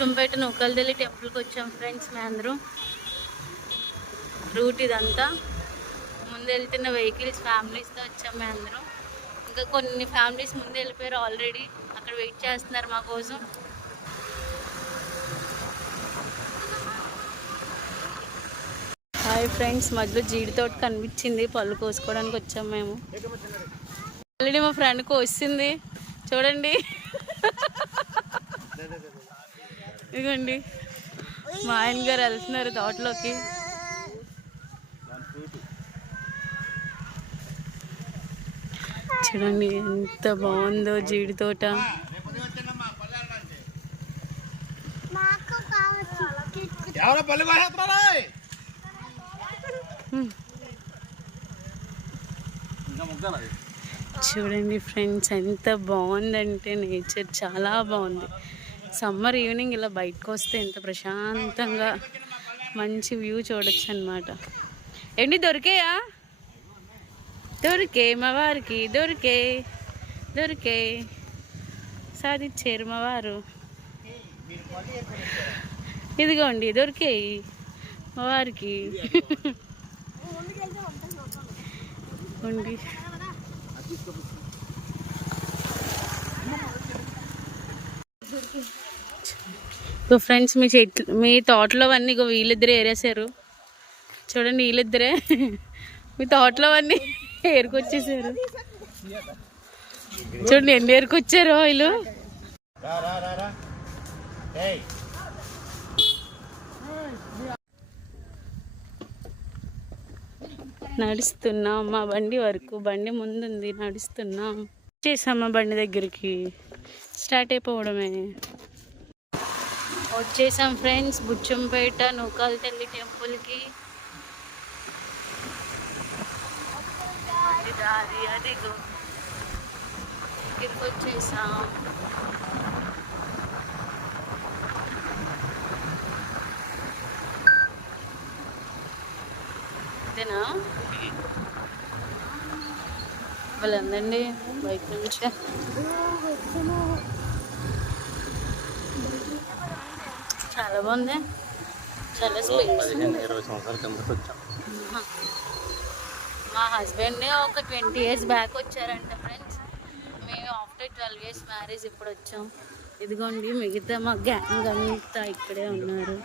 బుచ్చంపేట నూకల్దిల్లి టెంపుల్కి వచ్చాం ఫ్రెండ్స్. మేము అందరం రూట్ ఇదంతా ముందు వెళ్తున్న వెహికల్స్ ఫ్యామిలీస్తో వచ్చాం. మేము అందరం ఇంకా కొన్ని ఫ్యామిలీస్ ముందు వెళ్ళిపోయారు ఆల్రెడీ, అక్కడ వెయిట్ చేస్తున్నారు మా కోసం. హాయ్ ఫ్రెండ్స్, మధ్యలో జీడి తోట కనిపించింది, పళ్ళు కోసుకోవడానికి వచ్చాం మేము. ఆల్రెడీ మా ఫ్రెండ్ కోసింది చూడండి. ఇదిగోండి మా ఆయన గారు వెళ్తున్నారు తోటలోకి. చూడండి ఎంత బాగుందో జీడి తోట. చూడండి ఫ్రెండ్స్ ఎంత బాగుందంటే నేచర్ చాలా బాగుంది. సమ్మర్ ఈవినింగ్ ఇలా బయటకు వస్తే ఎంత ప్రశాంతంగా మంచి వ్యూ చూడొచ్చు అన్నమాట. ఏంటి దొరికాయా? దొరికే మా వారికి, దొరికే సాధించారు మా వారు. ఇదిగోండి దొరికాయి మా వారికి. ఫ్రెండ్స్ మీ తోటలో అన్నీ వీళ్ళిద్దరే ఏరేసారు చూడండి. వీళ్ళిద్దరే మీ తోటలో అన్నీ ఏరుకొచ్చేసారు చూడండి. ఎన్ని ఏరుకొచ్చారు వీళ్ళు. నడుస్తున్నాం మా బండి వరకు, బండి ముందుంది, నడుస్తున్నాం. వచ్చేసాం మా బండి దగ్గరికి, స్టార్ట్ అయిపోవడమే. వచ్చేసాం ఫ్రెండ్స్ బుచ్చంపేట నూకాలతల్లి టెంపుల్కి. దారి అదిగో ఇక్కడికి వచ్చేసాం. అంతేనా వాళ్ళందండి బయట నుంచి. చాలా బాగుంది, చాలా స్పేస్. మా హస్బెండ్ ఒక 20 years బ్యాక్ వచ్చారంట ఫ్రెండ్స్. మేము ఆఫ్టర్ 12 years మ్యారేజ్ ఇప్పుడు వచ్చాం. ఇదిగోండి మిగతా మా గ్యాంగ్ అంతా ఇక్కడే ఉన్నారు.